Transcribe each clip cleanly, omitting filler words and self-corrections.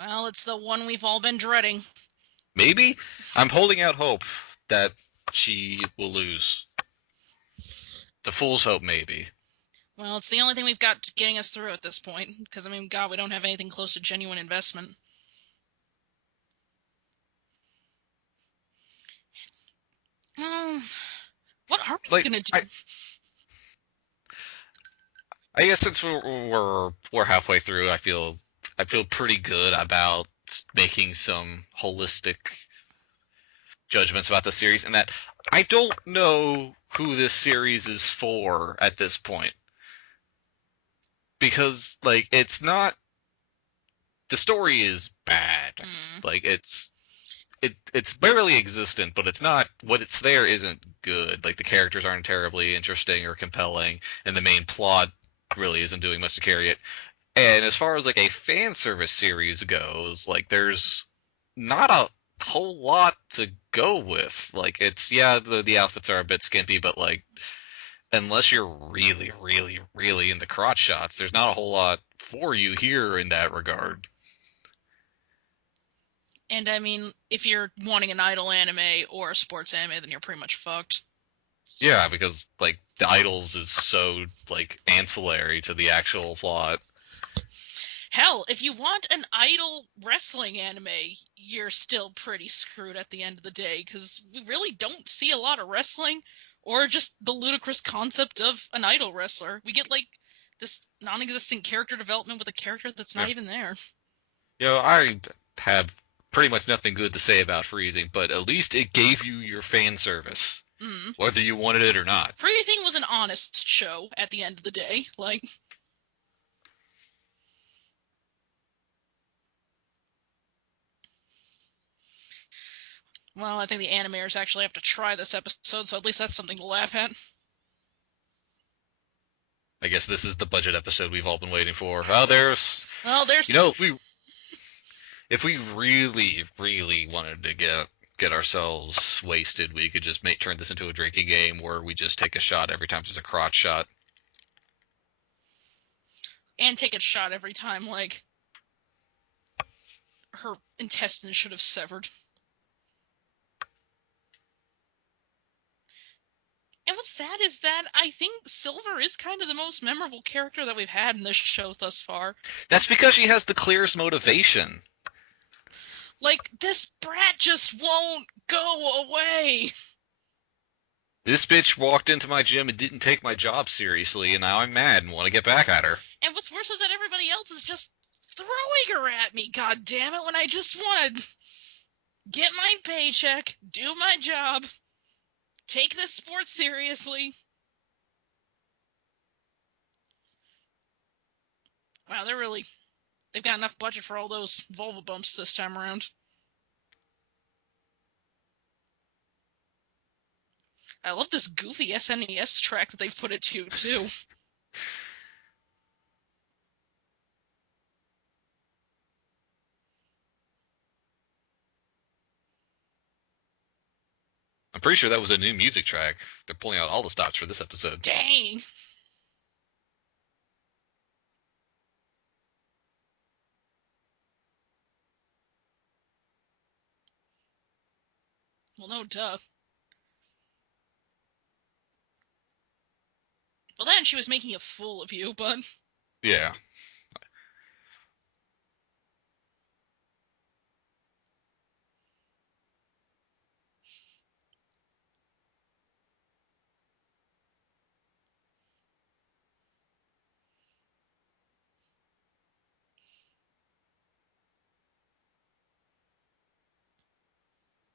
Well, it's the one we've all been dreading. Maybe? I'm holding out hope that she will lose. The fool's hope, maybe. Well, it's the only thing we've got getting us through at this point. Because, I mean, God, we don't have anything close to genuine investment. What are we Like, gonna do? I guess since we're halfway through, I feel pretty good about making some holistic judgments about the series, and that I don't know who this series is for at this point because like the story is bad. Hmm. Like it's barely existent, but it's not what it's there isn't good. Like the characters aren't terribly interesting or compelling, and the main plot really isn't doing much to carry it. And as far as like a fan service series goes, like there's not a whole lot to go with. Like it's yeah, the outfits are a bit skimpy, but like unless you're really, really, really into crotch shots, there's not a whole lot for you here in that regard. And I mean, if you're wanting an idol anime or a sports anime, then you're pretty much fucked. Yeah, because like the idols is so like ancillary to the actual plot. Hell, if you want an idol wrestling anime, you're still pretty screwed at the end of the day, because we really don't see a lot of wrestling, or just the ludicrous concept of an idol wrestler. We get, like, this non-existent character development with a character that's not Yeah. even there. I have pretty much nothing good to say about Freezing, but at least it gave you your fan service, Mm. whether you wanted it or not. Freezing was an honest show at the end of the day. Like, well, I think the animators actually have to try this episode, so at least that's something to laugh at. I guess this is the budget episode we've all been waiting for. Oh, there's, Well, there's if we really, really wanted to get ourselves wasted, we could just turn this into a drinking game where we just take a shot every time there's a crotch shot. and take a shot every time, like, her intestines should have severed. And what's sad is that I think Silver is kind of the most memorable character that we've had in this show thus far. That's because she has the clearest motivation. Like, this brat just won't go away. This bitch walked into my gym and didn't take my job seriously, and now I'm mad and want to get back at her. And what's worse is that everybody else is just throwing her at me, god damn it, when I just want to get my paycheck, do my job, take this sport seriously. Wow, they've got enough budget for all those vulva bumps this time around. I love this goofy SNES track that they've put it to, too. I'm pretty sure that was a new music track. They're pulling out all the stops for this episode. Dang. Well, no, duh. Well, then she was making a fool of you, but Yeah.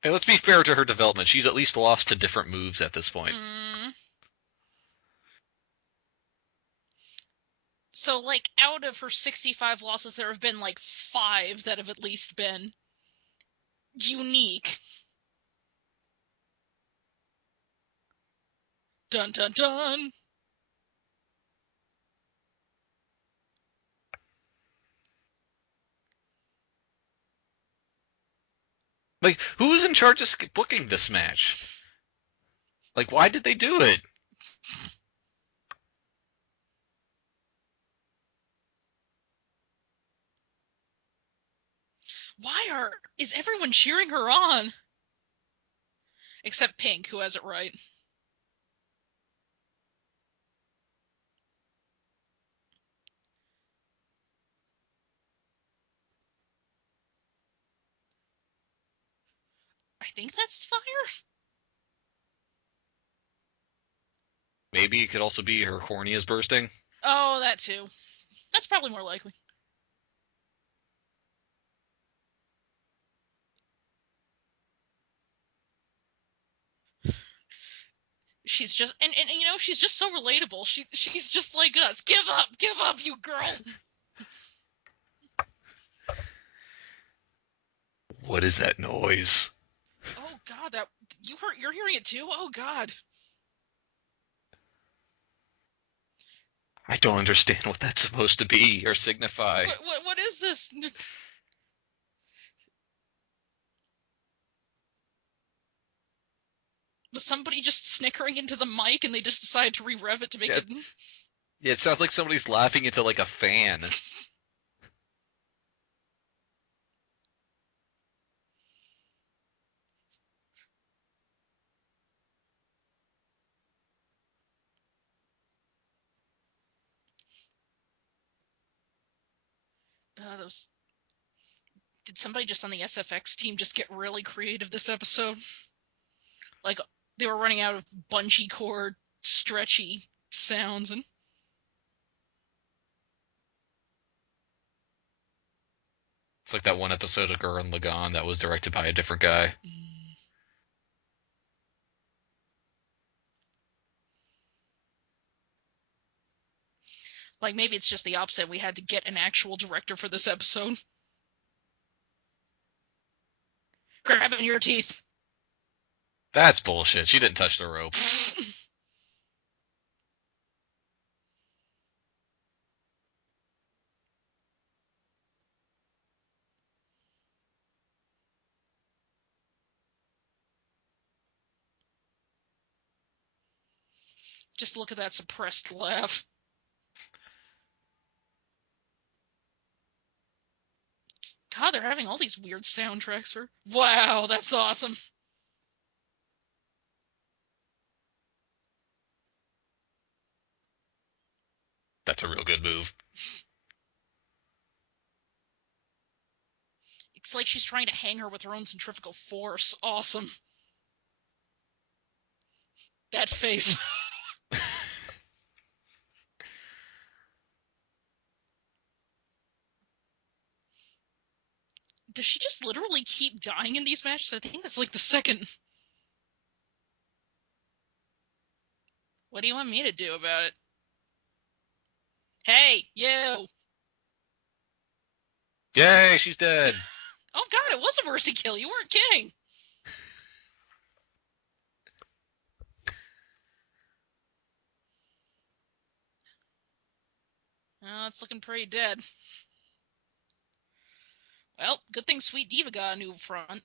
Hey, let's be fair to her development. She's at least lost to different moves at this point. mm. So, like, out of her 65 losses, there have been like 5 that have at least been unique. Dun dun dun. Like, who's in charge of booking this match? Like, why did they do it? Is everyone cheering her on? Except Pink, who has it right. I think that's fire. Maybe it could also be her corneas bursting. Oh, that too. That's probably more likely. She's just and she's just so relatable. She's just like us. Give up, you girl. What is that noise? Oh God, that you're hearing it too. Oh God. I don't understand what that's supposed to be or signify. What is this? Was somebody just snickering into the mic and they just decided to re-rev it to make it? Yeah, it sounds like somebody's laughing into like a fan. Those. Did somebody just on the SFX team just get really creative this episode? Like they were running out of bungee cord, stretchy sounds and. It's like that one episode of Gurren Lagann that was directed by a different guy. Like maybe it's just the opposite. We had to get an actual director for this episode. Grabbing your teeth. That's bullshit. She didn't touch the rope. Just look at that suppressed laugh. God, they're having all these weird soundtracks for. Wow, that's awesome. That's a real good move. It's like she's trying to hang her with her own centrifugal force. Awesome. That face. Does she just literally keep dying in these matches? I think that's like the second. What do you want me to do about it? Hey, you! Yay, she's dead. Oh God, it was a mercy kill. You weren't kidding. Oh, it's looking pretty dead. Well, good thing Sweet Diva got a new front.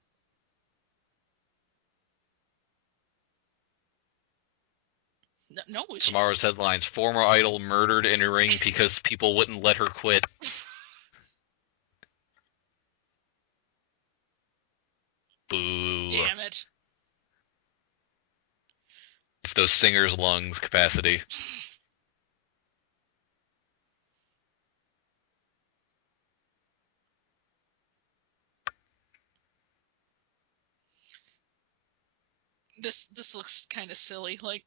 No, Tomorrow's headlines: former idol murdered in a ring because people wouldn't let her quit. Boo. Damn it. It's those singers' lungs capacity. This looks kind of silly. Like,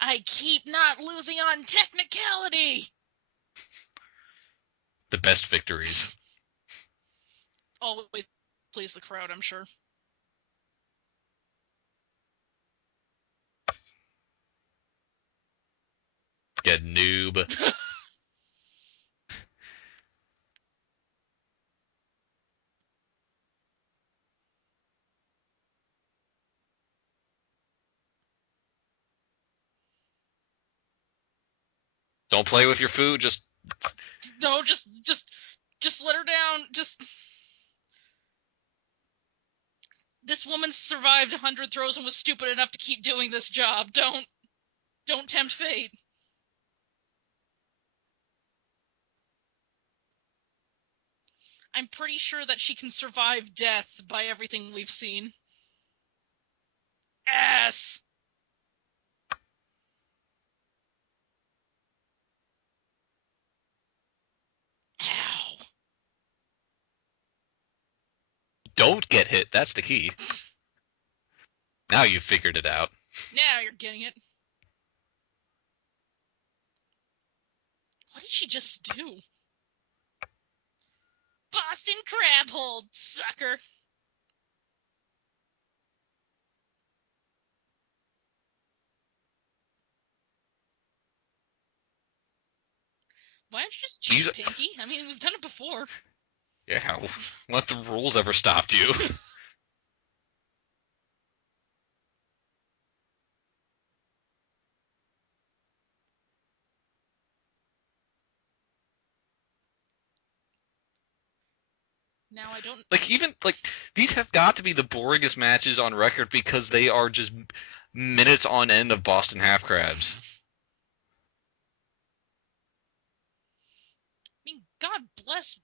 I keep not losing on technicality. The best victories. Always please the crowd, I'm sure. Get noob. Don't play with your food. Just no, just let her down. Just this woman survived 100 throws and was stupid enough to keep doing this job. Don't. Don't tempt fate. I'm pretty sure that she can survive death by everything we've seen. Yes! Ow. Don't get hit. That's the key. Now you've figured it out. Now you're getting it. What did she just do? Boston crab hold, sucker! Why don't you just cheat, Pinky? I mean, we've done it before. Yeah, what the rules ever stopped you? Now I don't... These have got to be the boringest matches on record because they are just minutes on end of Boston half crabs. I mean, God bless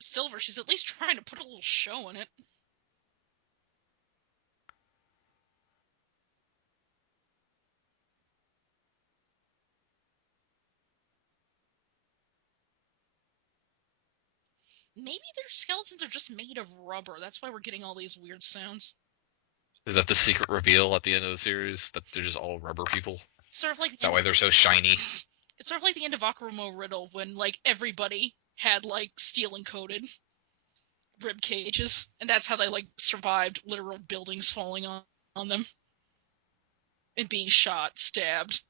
Silver. She's at least trying to put a little show in it. Maybe their skeletons are just made of rubber. That's why we're getting all these weird sounds. Is that the secret reveal at the end of the series? That they're just all rubber people? Sort of like... Is that why they're so shiny? It's sort of like the end of Akarumo Riddle when, like, everybody had, like, steel-encoded rib cages. And that's how they, like, survived literal buildings falling on them. And being shot, stabbed.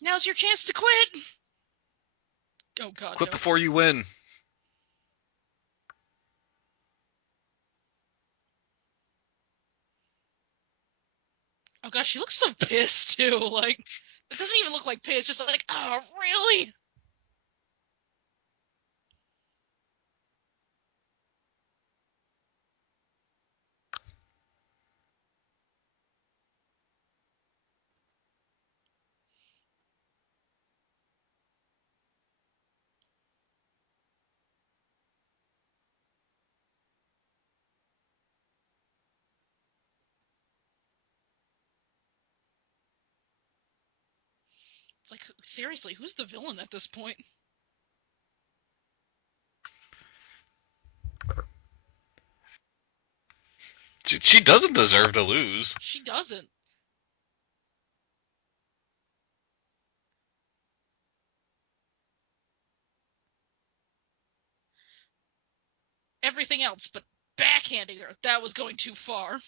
Now's your chance to quit! Oh god, Quit no. before you win. Oh gosh, she looks so pissed too. Like, it doesn't even look like pissed. Just like, oh, really? It's like, seriously, who's the villain at this point? She doesn't deserve to lose. She doesn't. Everything else, but backhanding her, that was going too far.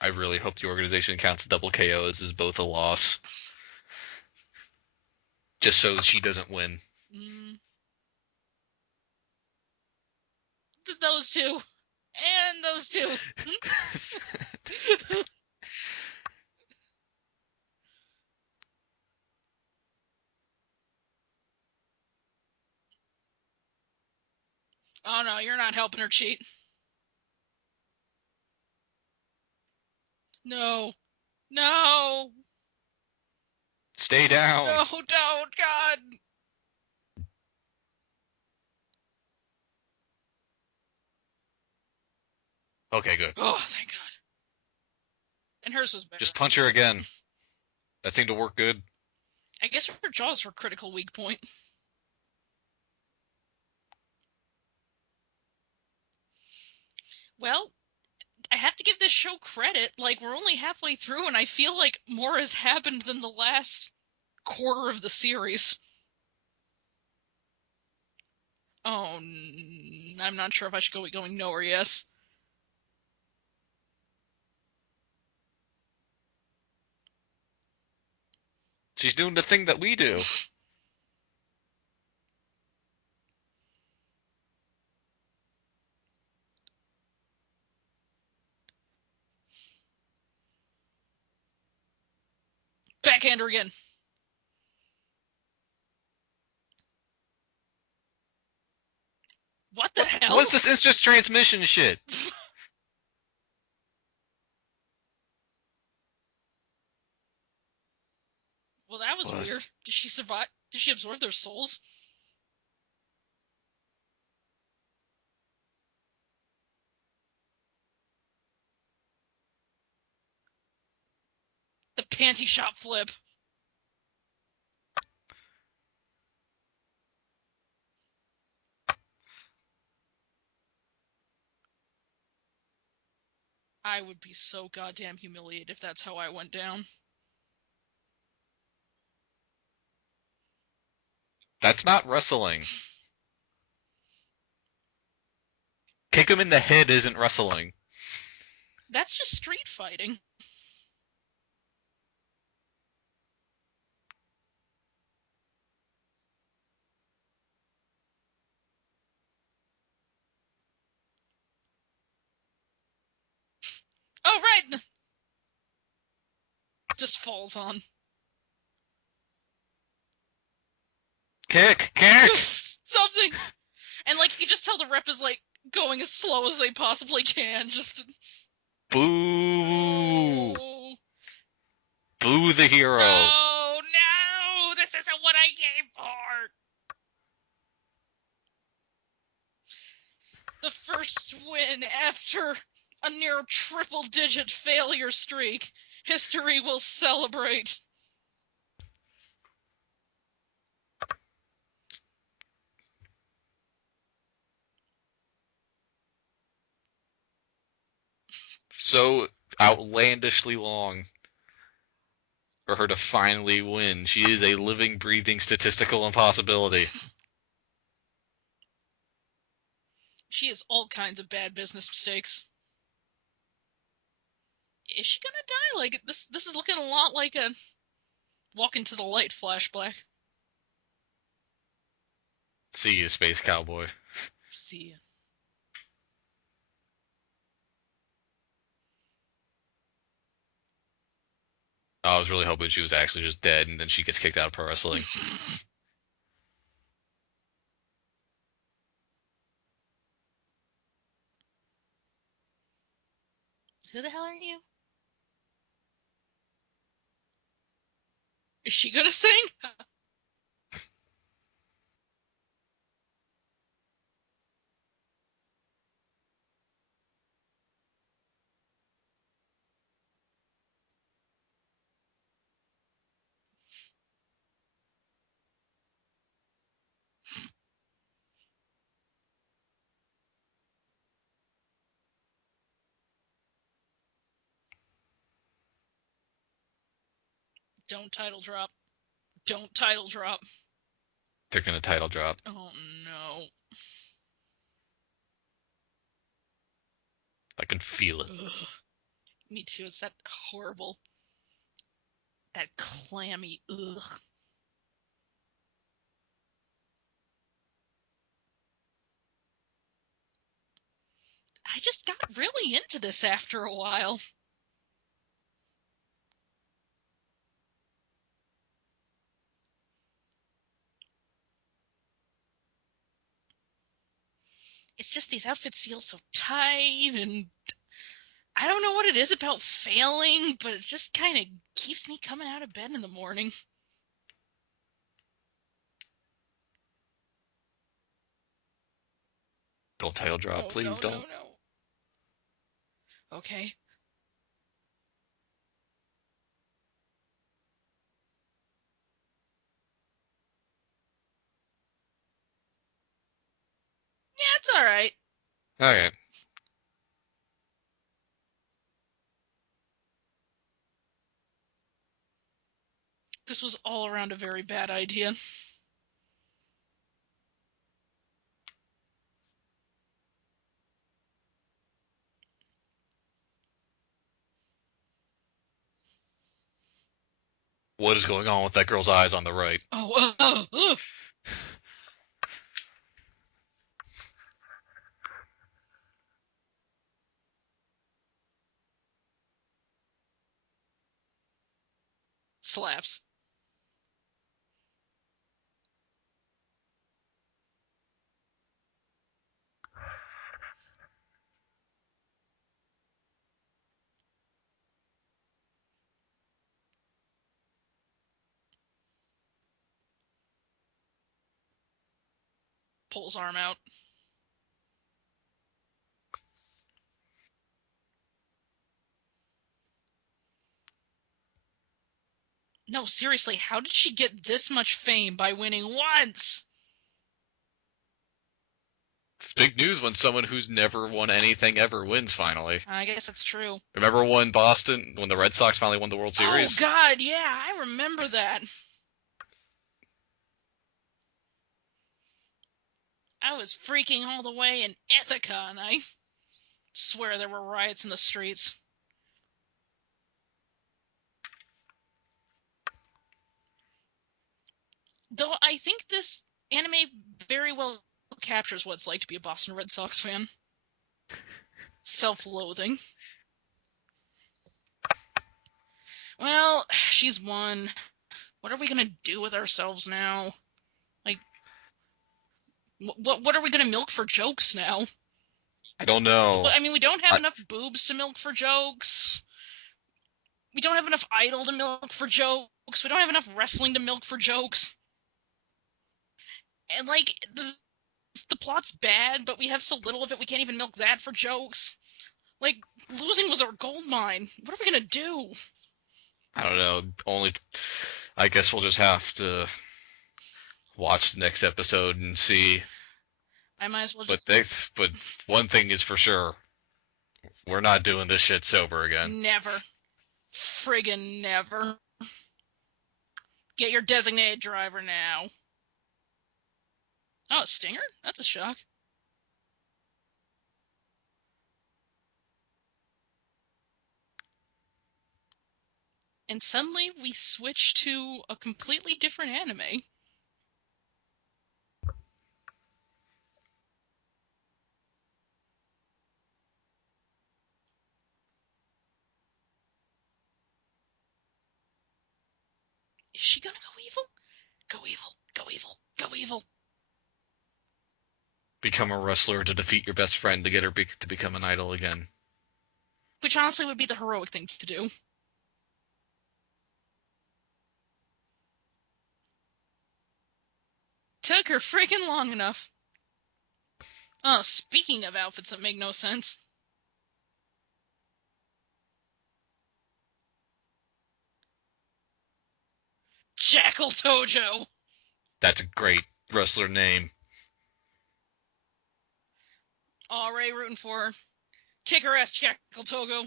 I really hope the organization counts double KOs as both a loss. Just so she doesn't win. Those two. And those two. Oh no, you're not helping her cheat. No. No. Stay down. No, don't, God. Okay, good. Oh, thank God. And hers was better. Just punch her again. That seemed to work good. I guess her jaw's her critical weak point. Well, I have to give this show credit. Like, we're only halfway through, and I feel like more has happened than the last quarter of the series. Oh, I'm not sure if I should go going no or yes. She's doing the thing that we do. Backhander again. What the hell? What's this instant transmission shit? Well, that was weird. Did she survive? Did she absorb their souls? The panty shot flip. I would be so goddamn humiliated if that's how I went down. That's not wrestling. Kick him in the head isn't wrestling. That's just street fighting. Oh, right! Just falls on. Kick! Something! And, like, you just tell the rep is, like, going as slow as they possibly can, just... Boo! Oh. Boo the hero! No! This isn't what I came for! The first win after a near triple-digit failure streak. History will celebrate. So outlandishly long for her to finally win. She is a living, breathing statistical impossibility. She has all kinds of bad business mistakes. Is she gonna die? Like, this is looking a lot like a Walk into the Light flashback. See you, Space Cowboy. See ya. I was really hoping she was actually just dead and then she gets kicked out of pro wrestling. Who the hell are you? Is she gonna sing? Don't title drop. Don't title drop. They're gonna title drop. Oh no. I can feel it. Ugh. Me too. It's that horrible, that clammy ugh. I just got really into this after a while. It's just these outfits feel so tight, and I don't know what it is about failing, but it just kind of keeps me coming out of bed in the morning. Don't title drop, Oh, please no, don't. no. Okay. Yeah, it's alright. Okay. This was all around a very bad idea. What is going on with that girl's eyes on the right? Oh. Slaps. Pulls arm out. No, seriously, how did she get this much fame by winning once? It's big news when someone who's never won anything ever wins finally. I guess that's true. Remember when the Red Sox finally won the World Series? Oh, God, yeah, I remember that. I was freaking all the way in Ithaca, and I swear there were riots in the streets. Though I think this anime very well captures what it's like to be a Boston Red Sox fan. Self-loathing. Well, she's won. What are we gonna do with ourselves now? Like, what are we gonna milk for jokes now? I don't know. I mean, we don't have enough boobs to milk for jokes. We don't have enough idol to milk for jokes. We don't have enough wrestling to milk for jokes. And, like, the plot's bad, but we have so little of it we can't even milk that for jokes. Like, losing was our gold mine. What are we gonna do? I don't know. I guess we'll just have to watch the next episode and see. I might as well just... But one thing is for sure. We're not doing this shit sober again. Never. Friggin' never. Get your designated driver now. Oh, a stinger? That's a shock. And suddenly we switch to a completely different anime. Is she gonna go evil? Go evil. Go evil. Go evil. Become a wrestler to defeat your best friend to get her to become an idol again. Which honestly would be the heroic thing to do. Took her freaking long enough. Oh, speaking of outfits that make no sense. Jackal Tojo. That's a great wrestler name. Aw, Ray rooting for her. Kick her ass, Jackal Togo.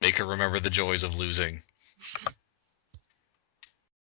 Make her remember the joys of losing.